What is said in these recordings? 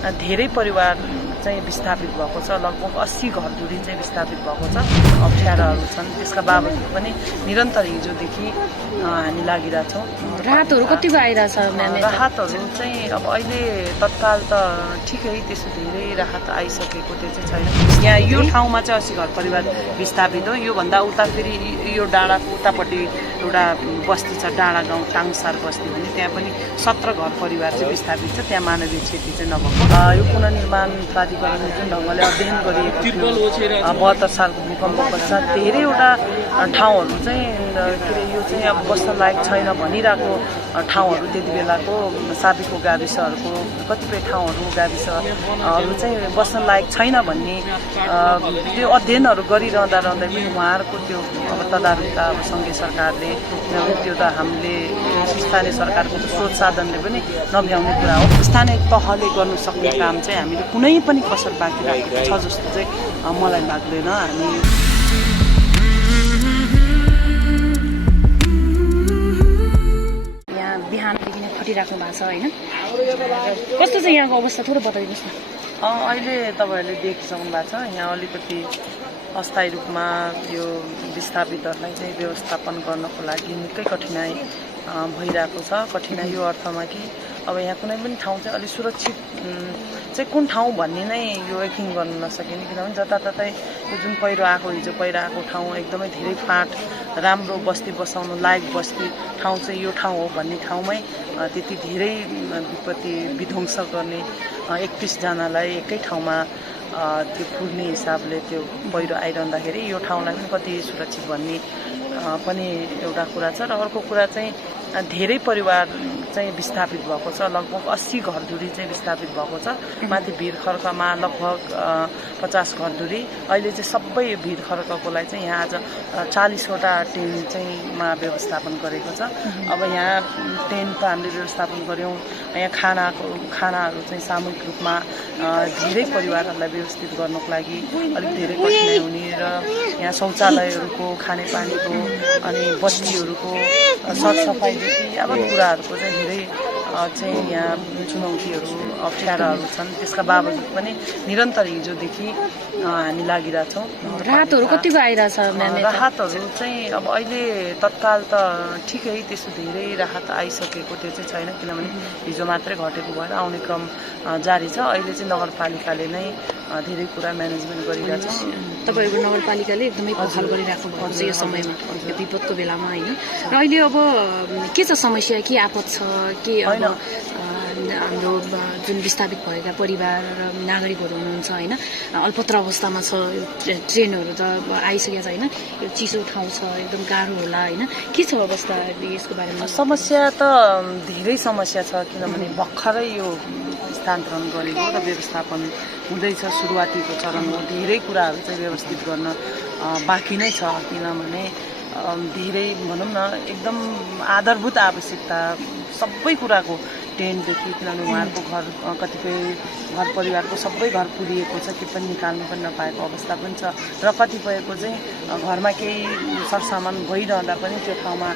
धेरै परिवार चाहिँ विस्थापित भएको छ। लगभग 80 घरधुरी चाहिँ विस्थापित भएको छ। अप्ठ्याराहरू छन्। त्यसका बावजुद पनि निरन्तर हिजोदेखि हामी लागिरहेछौँ। राहतहरू कतिको आइरहेछ म्याम? राहतहरू चाहिँ अब अहिले तत्काल त ठिकै, त्यस्तो धेरै राहत आइसकेको त्यो चाहिँ छैन। यहाँ यो ठाउँमा चाहिँ 80 घर परिवार विस्थापित हो। योभन्दा उता फेरि यो डाँडाको उतापट्टि एउटा बस्ती छ, डाँडा गाउँ टाङसार बस्ती भने, त्यहाँ पनि 17 घर परिवार चाहिँ विस्थापित छ। त्यहाँ मानवीय क्षति चाहिँ नभएको। यो पुनर्निर्माण प्राधिकरणले जुन ढङ्गले अध्ययन गरिएको थियो 72 सालको भूकम्प पश्चात धेरैवटा ठाउँहरू चाहिँ के अरे यो चाहिँ अब बस्न लायक छैन भनिरहेको ठाउँहरू, त्यति बेलाको साबिको गाविसहरूको कतिपय ठाउँहरू गाविसहरू चाहिँ बस्न लायक छैन भन्ने त्यो अध्ययनहरू गरिरहँदा पनि उहाँहरूको त्यो अब तदारुकता अब सङ्घीय सरकारले त्यो त हामीले स्थानीय सरकारको स्रोत साधनले पनि नभ्याउने कुरा हो। स्थानीय तहले गर्नु सक्ने काम चाहिँ हामीले कुनै पनि कसर बाँकी राखेको छ जस्तो चाहिँ मलाई लाग्दैन। हामी यहाँ बिहानदेखि नै खटिराख्नु भएको छ होइन? कस्तो चाहिँ यहाँको अवस्था थोरै बताइदिनुहोस् न। अहिले तपाईँहरूले देखिसक्नु भएको छ, यहाँ अलिकति अस्थायी रूपमा यो विस्थापितहरूलाई चाहिँ व्यवस्थापन गर्नको लागि निकै कठिनाई भइरहेको छ। कठिनाई यो अर्थमा कि अब यहाँ कुनै पनि ठाउँ चाहिँ अलिक सुरक्षित चाहिँ कुन ठाउँ भन्ने नै यो यकिन गर्न नसकिने, किनभने जताततै यो जुन पहिरो आएको हिजो पहिरो आएको ठाउँ एकदमै धेरै फाँट राम्रो बस्ती बसाउनु लायक बस्ती ठाउँ चाहिँ यो ठाउँ हो भन्ने ठाउँमै त्यति धेरै विपत्ति विध्वंस गर्ने 31 जनालाई एकै ठाउँमा त्यो पुर्ने हिसाबले त्यो पहिरो आइरहँदाखेरि यो ठाउँलाई पनि कति सुरक्षित भन्ने पनि एउटा कुरा छ। र अर्को कुरा चाहिँ धेरै परिवार चाहिँ विस्थापित भएको छ। लगभग 80 घरधुरी चाहिँ विस्थापित भएको छ। माथि भिरखर्कमा लगभग 50 घरधुरी। अहिले चाहिँ सबै भिरखर्ककोलाई चाहिँ यहाँ आज 40वटा टेन्ट चाहिँ मा व्यवस्थापन गरेको छ। अब यहाँ टेन्ट त हामीले व्यवस्थापन गऱ्यौँ। यहाँ खानाहरू चाहिँ सामूहिक रूपमा धेरै परिवारहरूलाई व्यवस्थित गर्नको लागि अलिक धेरै कठिनाइ हुने र यहाँ शौचालयहरूको खानेपानीको अनि बत्तीहरूको सरसफाइदेखि अब कुराहरूको चाहिँ धेरै चाहिँ यहाँ चुनौतीहरू अप्ठ्याराहरू छन्। त्यसका बावजुद पनि निरन्तर हिजोदेखि हामी लागिरहेछौँ। राहतहरू कतिको आइरहेछ म्याम? राहतहरू चाहिँ अब अहिले तत्काल त ठिकै, त्यस्तो धेरै राहत आइसकेको त्यो चाहिँ छैन, किनभने हिजो मात्रै घटेको भएर आउने क्रम जारी छ। अहिले चाहिँ नगरपालिकाले नै धेरै कुरा म्यानेजमेन्ट गरिरहेछ। तपाईँहरूको नगरपालिकाले एकदमै पहल गरिराख्नु भएको छ यो समयमा, यो विपदको बेलामा होइन? र अहिले अब के छ समस्या, के आपद छ, के अब हाम्रो जुन विस्थापित भएका परिवार र नागरिकहरू हुनुहुन्छ होइन, अल्पत्र अवस्थामा छ, ट्रेनहरू त आइसकेको छ होइन, यो चिसो ठाउँ छ, एकदम गाह्रो होला होइन, के छ अवस्था यसको बारेमा? समस्या त धेरै समस्या छ, किनभने भर्खरै यो स्थानान्तरण गरेको र व्यवस्थापन हुँदैछ, सुरुवातीको चरण हो। धेरै कुराहरू चाहिँ व्यवस्थित गर्न बाँकी नै छ, किनभने धेरै भनौँ न एकदम आधारभूत आवश्यकता सबै कुराको टेन्टदेखि, किनभने उहाँहरूको घर कतिपय घर परिवारको सबै घर पुरिएको छ, के पनि निकाल्नु पनि नपाएको अवस्था पनि छ। र कतिपयको चाहिँ घरमा केही सरसामान भइरहँदा पनि त्यो ठाउँमा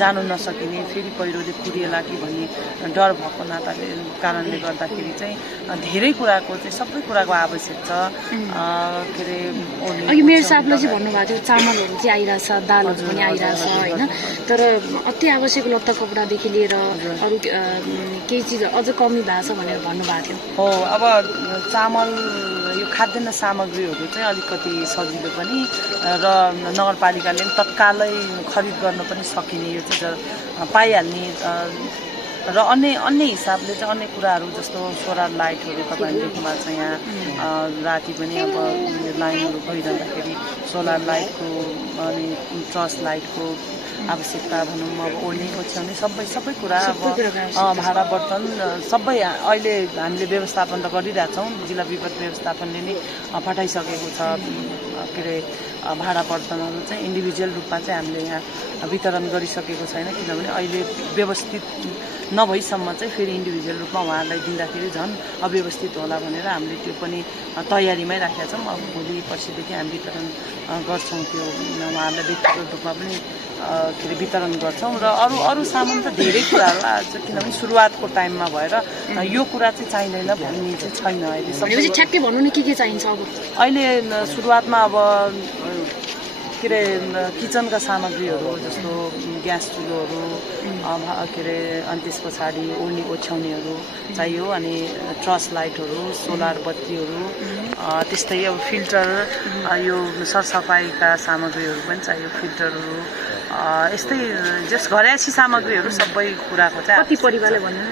जानु नसकिने, फेरि पहिरोले पुरिएला कि भन्ने डर भएको नाताले कारणले गर्दाखेरि चाहिँ धेरै कुराको चाहिँ सबै कुराको आवश्यक छ। के अरे अघि मेयर साहबले चाहिँ भन्नुभएको थियो चामलहरू चाहिँ आइरहेछ, दालहरू पनि आइरहेछ होइन, तर अति आवश्यक लत्ता कपडादेखि लिएर अरू केही चिज अझ कमी भएको छ भनेर भन्नुभएको थियो। हो, अब चामल यो खाद्यान्न सामग्रीहरू चाहिँ अलिकति सजिलो पनि र नगरपालिकाले पनि तत्कालै खरिद गर्न पनि सकिने, यो चाहिँ पाइहाल्ने र अन्य हिसाबले चाहिँ अन्य कुराहरू जस्तो सोलर लाइटहरू तपाईँले देख्नु भएको छ। यहाँ राति पनि अब लाइनहरू भइरहँदाखेरि सोलर लाइटको अनि टर्च लाइटको आवश्यकता भनौँ, अब ओर्ने ओछ्याउने सबै कुरा, अब भाडा बर्तन सबै अहिले हामीले व्यवस्थापन त गरिरहेछौँ। जिल्ला विपद व्यवस्थापनले नै पठाइसकेको छ के अरे भाडा पट्टनहरू चाहिँ इन्डिभिजुअल रूपमा चाहिँ हामीले यहाँ वितरण गरिसकेको छैन, किनभने अहिले व्यवस्थित नभइसम्म चाहिँ फेरि इन्डिभिजुअल रूपमा उहाँहरूलाई दिँदाखेरि झन् अव्यवस्थित होला भनेर हामीले त्यो पनि तयारीमै राखेका छौँ। अब भोलि पर्सिदेखि हामी वितरण गर्छौँ, त्यो उहाँहरूलाई व्यक्तिगत रूपमा पनि के अरे वितरण गर्छौँ। र अरू अरू सामान त धेरै कुराहरू आज किनभने सुरुवातको टाइममा भएर यो कुरा चाहिँ चाहिँदैन भन्ने चाहिँ छैन। अहिले ठ्याक्कै भन्नु नि के चाहिन्छ अब? अहिले सुरुवातमा अब के अरे किचनका सामग्रीहरू जस्तो ग्यास चुलोहरू के अरे अनि त्यस पछाडि ओर्नी ओछ्याउनेहरू चाहियो, अनि ट्रस लाइटहरू, सोलर बत्तीहरू, त्यस्तै अब फिल्टर, यो सरसफाइका सामग्रीहरू पनि चाहियो, फिल्टरहरू, यस्तै जस घरयासी सामग्रीहरू सबै कुराको चाहिँ। कति परिवारले भन्नु?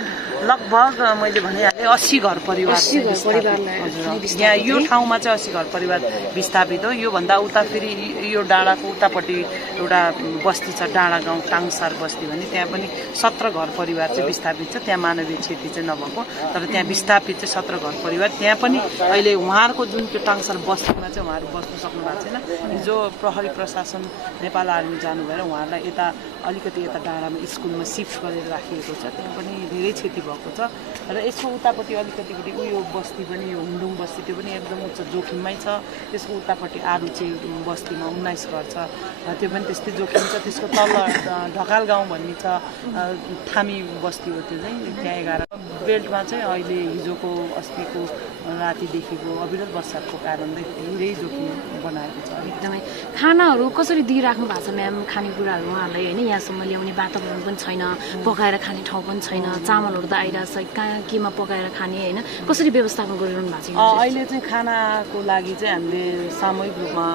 लगभग मैले भनिहालेँ 80 घर परिवार यहाँ यो ठाउँमा चाहिँ 80 घर परिवार विस्थापित हो। योभन्दा उता फेरि यो डाँडाको उतापट्टि एउटा बस्ती छ, डाँडा गाउँ टाङसार बस्ती भन्ने, त्यहाँ पनि 17 घर परिवार चाहिँ विस्थापित छ। त्यहाँ मानवीय क्षति चाहिँ नभएको, तर त्यहाँ विस्थापित चाहिँ 17 घर परिवार। त्यहाँ पनि अहिले उहाँहरूको जुन त्यो टाङसार बस्तीमा चाहिँ उहाँहरू बस्नु सक्नु भएको छैन। हिजो प्रहरी प्रशासन नेपाल आर्मी जानु भएर उहाँहरूलाई यता अलिकति यता डाँडामा स्कुलमा सिफ्ट गरेर राखिएको छ, त्यहाँ पनि धेरै क्षति भएको छ। र यसको उतापट्टि अलिकतिपट्टि उयो बस्ती पनि, यो हुन्डुङ बस्ती, त्यो पनि एकदम उच्च जोखिममै छ। त्यसको उतापट्टि आरुची बस्तीमा 19 घर छ, त्यो पनि त्यस्तै जोखिम छ। त्यसको तल ढकाल गाउँ भन्ने छ, थामी बस्ती हो, त्यो चाहिँ त्यहाँ 11 बेल्टमा चाहिँ अहिले हिजोको अस्तिको रातिदेखिको अविरत वर्षाको कारणले धेरै जोखिम बनाएको छ। एकदमै खानाहरू कसरी दिइराख्नु भएको छ म्याम? खानेकुराहरू उहाँहरूलाई होइन, यहाँसम्म ल्याउने वातावरण पनि छैन, पकाएर खाने ठाउँ पनि छैन, चामलहरू त आइरहेको छ, कहाँ केमा पकाएर खाने होइन, कसरी व्यवस्थापन गरिरहनु भएको छ? अहिले चाहिँ खानाको लागि चाहिँ हामीले सामूहिक रूपमा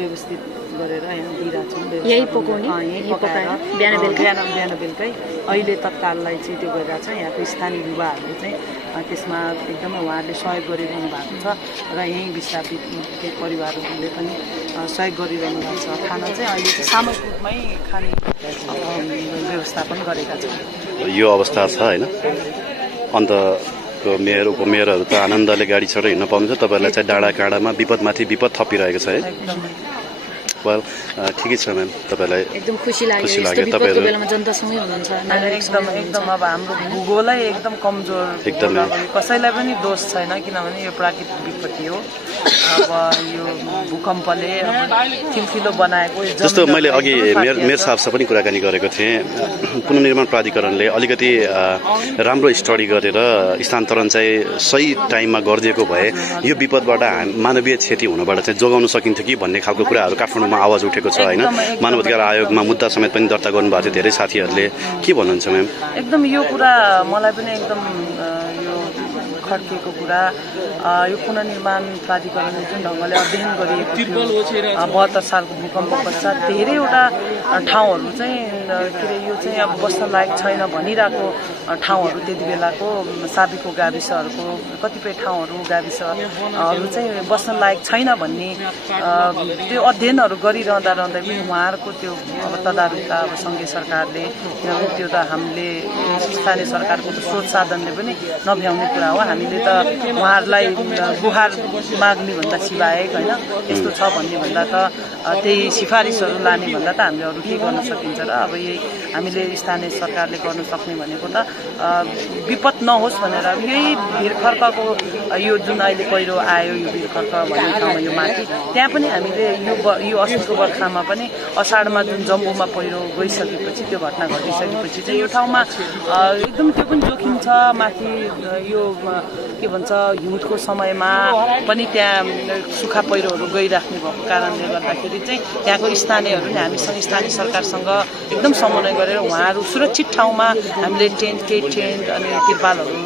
व्यवस्थित गरेर यहाँ दिइरहेको छौँ। यही पकाउने, यही पकाएर बिहान बेलुकै अहिले तत्काललाई चाहिँ त्यो गरिरहेको छ। यहाँको स्थानीय युवाहरूले चाहिँ त्यसमा एकदमै उहाँहरूले सहयोग गरिरहनु भएको छ र यहीँ विस्थापित परिवारहरूले पनि सहयोग गरिरहनु भएको छ। खाना चाहिँ अहिले चाहिँ सामूहिक रूपमै खाने व्यवस्थापन गरेका छौँ। यो अवस्था छ होइन, अन्त मेयर उपमेयरहरू त आनन्दले गाडी छोडेर हिँड्न पाउनुहुन्छ, तपाईँहरूलाई चाहिँ डाँडा काँडामा विपदमाथि विपद थपिरहेको छ है। वेल ठिकै छ म्याम, तपाईँलाई एकदम खुसी लाग्यो तपाईँहरू बेलामा जनतासँगै हुनुहुन्छ। एकदम एकदम अब हाम्रो भूगोलै एकदम कमजोर, एकदमै कसैलाई पनि दोष छैन, किनभने यो प्राकृतिक विपत्ति हो। अब यो भूकम्पले ठुल्ठुलो बनाएको जस्तो मैले अघि मेयर साहबसँग पनि कुराकानी गरेको थिएँ, पुनर्निर्माण प्राधिकरणले अलिकति राम्रो स्टडी गरेर स्थानान्तरण चाहिँ सही टाइममा गरिदिएको भए यो विपदबाट मानवीय क्षति हुनबाट चाहिँ जोगाउन सकिन्थ्यो कि भन्ने खालको कुराहरू काठमाडौँमा आवाज उठेको छ होइन। मानवाधिकार आयोगमा मुद्दा समेत पनि दर्ता गर्नुभएको थियो धेरै साथीहरूले, के भन्नुहुन्छ म्याम? एकदम यो कुरा मलाई पनि एकदम यो खड्किएको कुरा। यो पुनर्निर्माण प्राधिकरणले जुन ढङ्गले अध्ययन गरिएको थियो 72 सालको भूकम्प पश्चात धेरैवटा ठाउँहरू चाहिँ के अरे यो चाहिँ अब बस्न लायक छैन भनिरहेको ठाउँहरू, त्यति बेलाको साबिको गाविसहरूको कतिपय ठाउँहरू गाविसहरू चाहिँ बस्न लायक छैन भन्ने त्यो अध्ययनहरू गरिरहँदा पनि उहाँहरूको त्यो अब तदारुकता अब सङ्घीय सरकारले, किनभने त्यो त हामीले स्थानीय सरकारको त स्रोत साधनले पनि नभ्याउने कुरा हो। हामीले त उहाँहरूलाई गुहार माग्ने भन्दा सिवाय होइन, यस्तो छ भन्ने भन्दा त त्यही सिफारिसहरू लाने भन्दा त हामीले अरू के गर्न सकिन्छ र अब यही हामीले स्थानीय सरकारले गर्न सक्ने भनेको त विपद नहोस् भनेर यही भिरखर्कको यो जुन अहिले पहिरो आयो, यो भिरखर्क भन्ने ठाउँमा यो माथि, त्यहाँ पनि हामीले यो अस्तिको बर्खामा पनि असाढमा जुन जम्बूमा पहिरो गइसकेपछि त्यो घटना घटिसकेपछि चाहिँ यो ठाउँमा एकदम त्यो पनि जोखिम छ। माथि यो के भन्छ हिउँदको समयमा पनि त्यहाँ सुक्खा पहिरोहरू गइराख्ने भएको कारणले गर्दाखेरि चाहिँ त्यहाँको स्थानीयहरू नै हामीसँग स्थानीय सरकारसँग एकदम समन्वय गरेर उहाँहरू सुरक्षित ठाउँमा हामीले टेन्ट अनि तिरपालहरू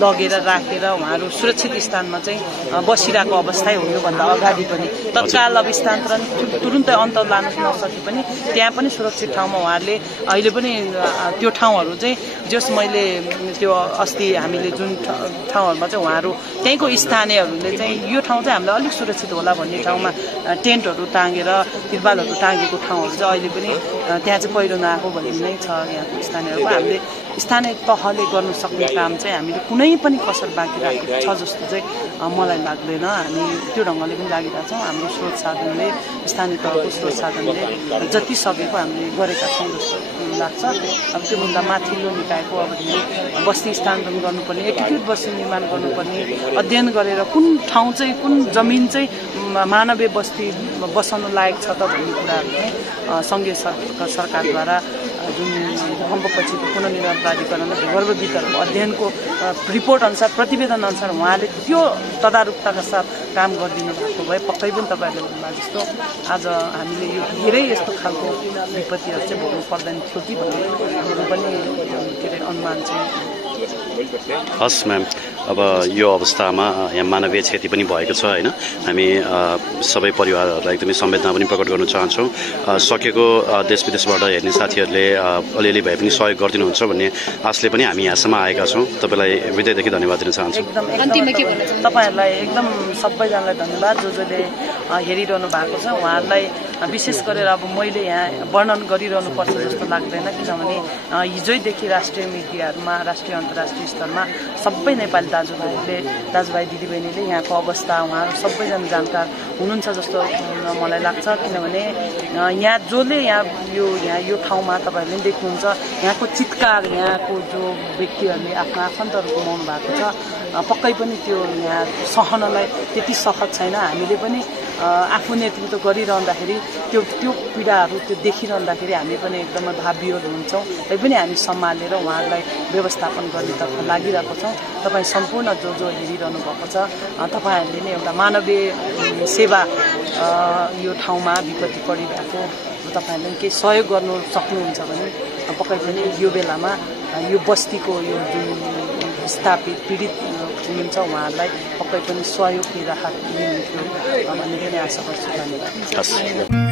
लगेर राखेर उहाँहरू सुरक्षित स्थानमा चाहिँ बसिरहेको अवस्था हो। योभन्दा अगाडि पनि तत्काल अब स्थानान्तरण तुरुन्तै अन्त लान नसके पनि त्यहाँ पनि सुरक्षित ठाउँमा उहाँहरूले अहिले पनि त्यो ठाउँहरू चाहिँ जस मैले त्यो अस्ति हामीले जुन ठाउँहरूमा चाहिँ उहाँहरू त्यहीँको स्थानीयहरूले चाहिँ यो ठाउँ चाहिँ हामीलाई अलिक सुरक्षित होला भन्ने ठाउँमा टेन्टहरू टाँगेर तिरपालहरू टाँगेको ठाउँहरू चाहिँ अहिले पनि त्यहाँ चाहिँ पहिरो नआएको भन्ने नै छ। यहाँको स्थानीयहरूको हामीले स्थानीय तहले गर्नु सक्ने काम चाहिँ हामीले कुनै पनि कसर बाँकी राखेको छ जस्तो चाहिँ मलाई लाग्दैन। हामी त्यो ढङ्गले पनि लागिरहेका छौँ। हाम्रो स्रोत साधनले, स्थानीय तहको स्रोत साधनले जति सकेको हामीले गरेका छौँ जस्तो लाग्छ। अब त्योभन्दा माथिल्लो निकायको अब बस्ती स्थानान्तरण गर्नुपर्ने, एकीकृत बस्ती निर्माण गर्नुपर्ने, अध्ययन गरेर कुन ठाउँ चाहिँ, कुन जमिन चाहिँ मानवीय बस्ती बसाउन लायक छ त भन्ने कुराहरू चाहिँ सङ्घीय सरकारद्वारा जुन भूकम्पपछिको पुनर्निर्माण प्राधिकरणले भूगर्भ वितरण अध्ययनको रिपोर्ट अनुसार, प्रतिवेदन अनुसार उहाँले त्यो तदारुकताका साथ काम गरिदिनु भएको भए पक्कै पनि तपाईँहरूले भन्नुभएको जस्तो आज हामीले यो धेरै यस्तो खालको विपत्तिहरू चाहिँ भोग्नु पर्दैन थियो कि भन्ने पनि के अरे अनुमान चाहिँ। हस् म्याम, अब यो अवस्थामा यहाँ मानवीय क्षति पनि भएको छ होइन। हामी सबै परिवारहरूलाई एकदमै संवेदना पनि प्रकट गर्न चाहन्छौँ। सकेको देश विदेशबाट हेर्ने साथीहरूले अलिअलि भए पनि सहयोग गरिदिनुहुन्छ भन्ने आशले पनि हामी यहाँसम्म आएका छौँ। तपाईँलाई हृदयदेखि धन्यवाद दिन चाहन्छु। तपाईँहरूलाई एकदम सबैजनालाई धन्यवाद जसले हेरिरहनु भएको छ। उहाँहरूलाई विशेष गरेर अब मैले यहाँ वर्णन गरिरहनु पर्छ जस्तो लाग्दैन, किनभने हिजोदेखि राष्ट्रिय मिडियाहरूमा, राष्ट्रिय अन्तर्राष्ट्रिय स्तरमा सबै नेपाली दाजुभाइ दिदीबहिनीले यहाँको अवस्था उहाँहरू सबैजना जानकार हुनुहुन्छ जस्तो मलाई लाग्छ। किनभने यहाँ जसले यहाँ यो ठाउँमा तपाईँहरूले पनि देख्नुहुन्छ यहाँको चित्कार, यहाँको जो व्यक्तिहरूले आफ्नो आफन्तहरू गुमाउनु भएको छ, पक्कै पनि त्यो यहाँ सहनलाई त्यति सहज छैन। हामीले पनि आफू नेतृत्व गरिरहँदाखेरि त्यो पीडाहरू त्यो देखिरहँदाखेरि हामी पनि एकदमै भावविह्वल हुन्छौँ। तैपनि हामी सम्हालेर उहाँहरूलाई व्यवस्थापन गर्नेतर्फ लागिरहेको छौँ। तपाईँ सम्पूर्ण जो हेरिरहनु भएको छ, तपाईँहरूले नै एउटा मानवीय सेवा यो ठाउँमा विपत्ति परिरहेको तपाईँहरूले केही सहयोग गर्नु सक्नुहुन्छ भने पक्कै पनि यो बेलामा यो बस्तीको यो जुन विस्थापित पीडित हुनुहुन्छ उहाँहरूलाई पक्कै पनि सहयोग राहत दिनुहुन्थ्यो भन्ने पनि आशा गर्छु। धन्यवाद।